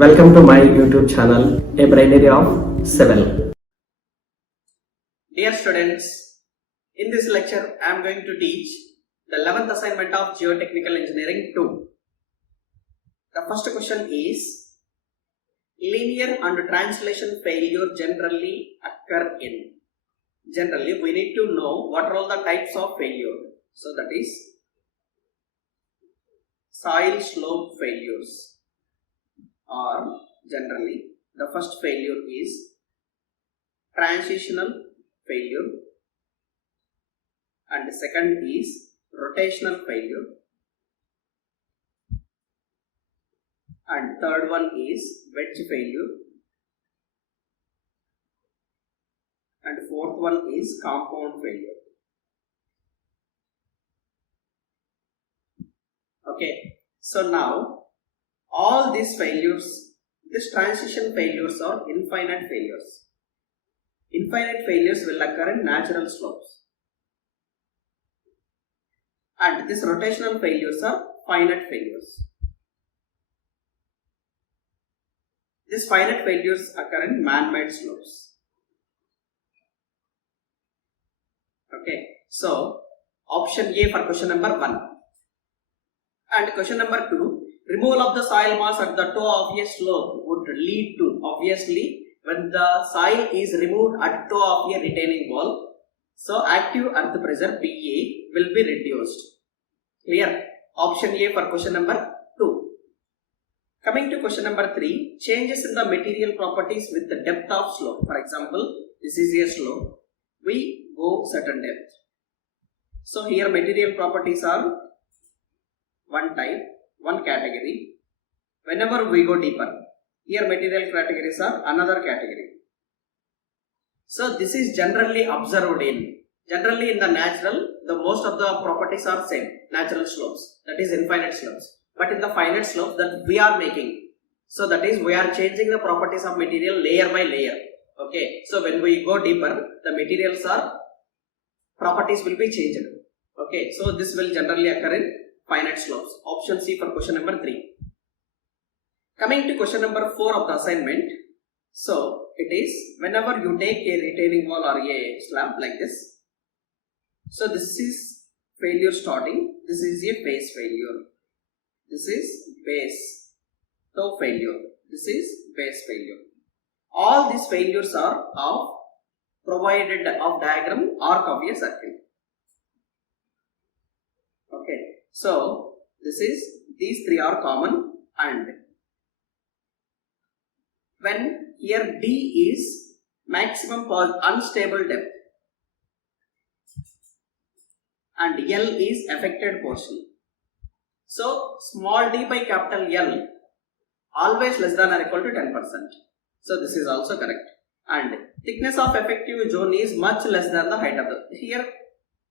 Welcome to my YouTube channel, A Binary of Civil. Dear students, in this lecture I am going to teach the 11th assignment of Geotechnical Engineering 2. The first question is, linear and translation failure generally occur in. Generally we need to know what are all the types of failure. So that is soil slope failures, or generally the first failure is transitional failure, and the second is rotational failure, and third one is wedge failure, and fourth one is compound failure. Okay, so now all these failures, these transition failures are infinite failures. Infinite failures will occur in natural slopes, and these rotational failures are finite failures. These finite failures occur in man-made slopes. Okay, so option A for question number 1. And question number 2, removal of the soil mass at the toe of a slope would lead to, obviously, when the soil is removed at toe of a retaining wall, so active earth pressure PA will be reduced. Clear? Option A for question number 2. Coming to question number 3, changes in the material properties with the depth of slope. For example, this is a slope, we go certain depth. So here material properties are one type, one category. Whenever we go deeper, here material categories are another category. So this is generally observed in, generally in the natural, the most of the properties are same, natural slopes, that is infinite slopes. But in the finite slopes that we are making, so that is we are changing the properties of material layer by layer. Okay, so when we go deeper, the materials are, properties will be changed. Okay, so this will generally occur in finite slopes. Option C for question number 3. Coming to question number 4 of the assignment. So it is, whenever you take a retaining wall or a slab like this, so this is failure starting, this is a base failure, this is base, toe failure, this is base failure. All these failures are of provided of diagram arc of a circle. Okay, so this is, these three are common, and when here D is maximum unstable depth and L is affected portion. So small d by capital L always less than or equal to 10%. So this is also correct. And thickness of effective zone is much less than the height of the, here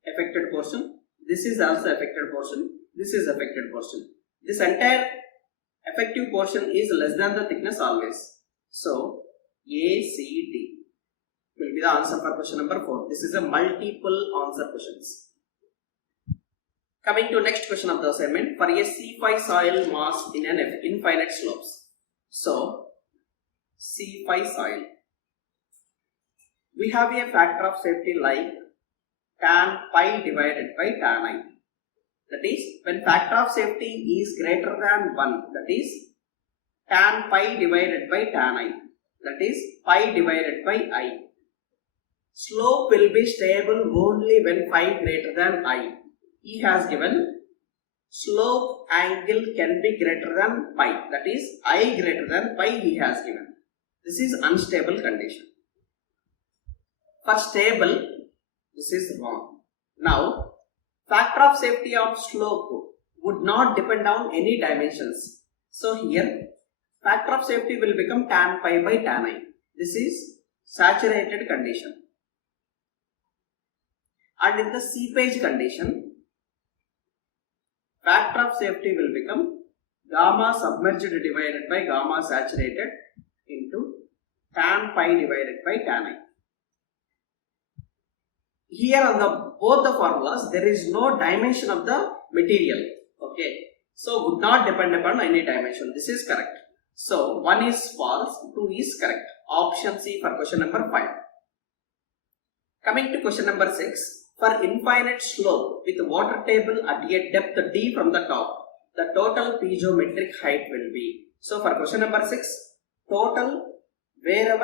affected portion, this is also affected portion, this is affected portion. This entire effective portion is less than the thickness always. So A, C, D will be the answer for question number 4. This is a multiple answer questions. Coming to next question of the assignment, for a C5 soil mass in an infinite slopes. So C5 soil, we have a factor of safety like tan pi divided by tan I. That is, when factor of safety is greater than 1, that is tan pi divided by tan I, that is pi divided by I. Slope will be stable only when phi greater than I. He has given slope angle can be greater than pi, that is I greater than pi he has given. This is unstable condition. For stable, this is wrong. Now, factor of safety of slope would not depend on any dimensions. So here, factor of safety will become tan pi by tan I. This is saturated condition. And in the seepage condition, factor of safety will become gamma submerged divided by gamma saturated into tan pi divided by tan I. Here on the both the formulas there is no dimension of the material. Okay, so would not depend upon any dimension. This is correct. So 1 is false, 2 is correct. Option C for question number 5. Coming to question number 6. For infinite slope with water table at a depth d from the top, the total piezometric height will be. So for question number 6, total where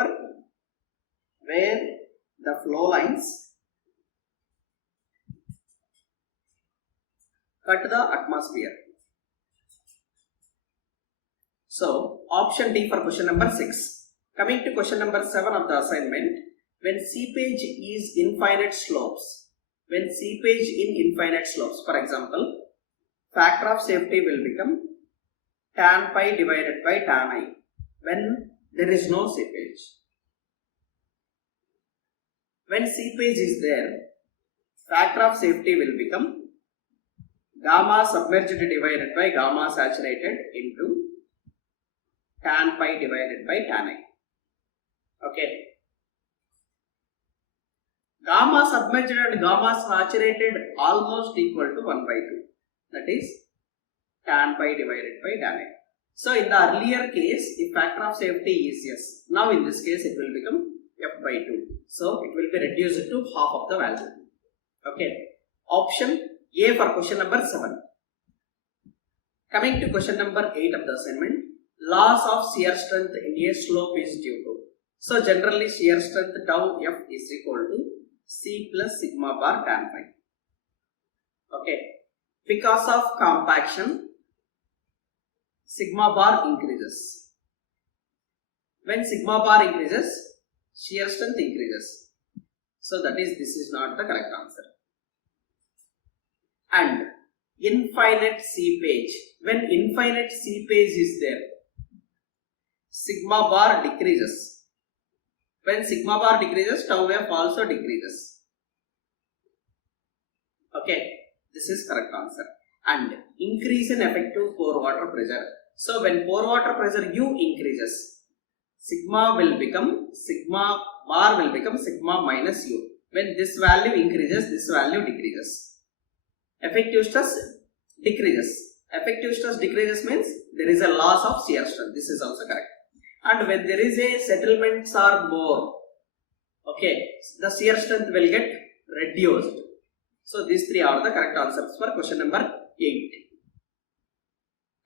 the flow lines cut the atmosphere. So option D for question number 6. Coming to question number 7 of the assignment, when seepage is infinite slopes, for example, factor of safety will become tan pi divided by tan I when there is no seepage. When seepage is there, factor of safety will become gamma submerged divided by gamma saturated into tan pi divided by tan I. Okay. Gamma submerged and gamma saturated almost equal to 1 by 2. That is tan pi divided by tan I. So in the earlier case, the factor of safety is yes. Now in this case, it will become f by 2. So it will be reduced to half of the value. Okay. Option A for question number 7. Coming to question number 8 of the assignment, loss of shear strength in a slope is due to. So generally shear strength tau f is equal to C plus sigma bar tan phi. Okay. Because of compaction, sigma bar increases. When sigma bar increases, shear strength increases. So that is, this is not the correct answer. And infinite seepage. When infinite seepage is there, sigma bar decreases. When sigma bar decreases, tau f also decreases. Okay, this is correct answer. And increase in effective pore water pressure. So when pore water pressure U increases, sigma bar will become sigma minus U. When this value increases, this value decreases. Effective stress decreases. Effective stress decreases means there is a loss of shear strength. This is also correct. And when there is a settlements are more, okay, the shear strength will get reduced. So these three are the correct answers for question number 8.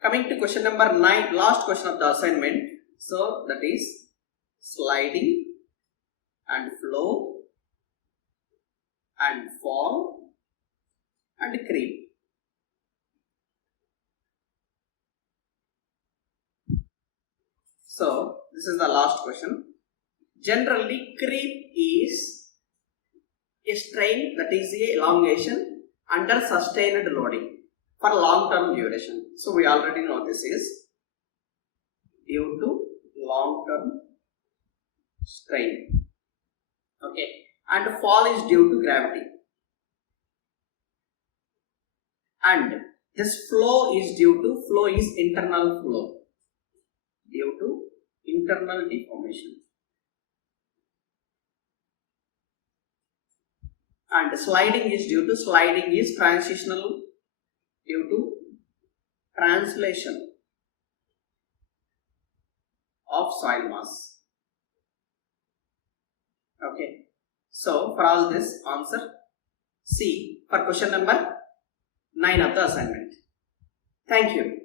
Coming to question number 9, last question of the assignment. So that is sliding and flow and fall and creep. So this is the last question. Generally, creep is a strain, that is a elongation under sustained loading for long-term duration. So we already know this is due to long-term strain. Okay, and fall is due to gravity. And this flow is internal flow due to internal deformation. And sliding is transitional due to translation of soil mass. Okay. So for all this, answer C for question number 9 of the assignment. Thank you.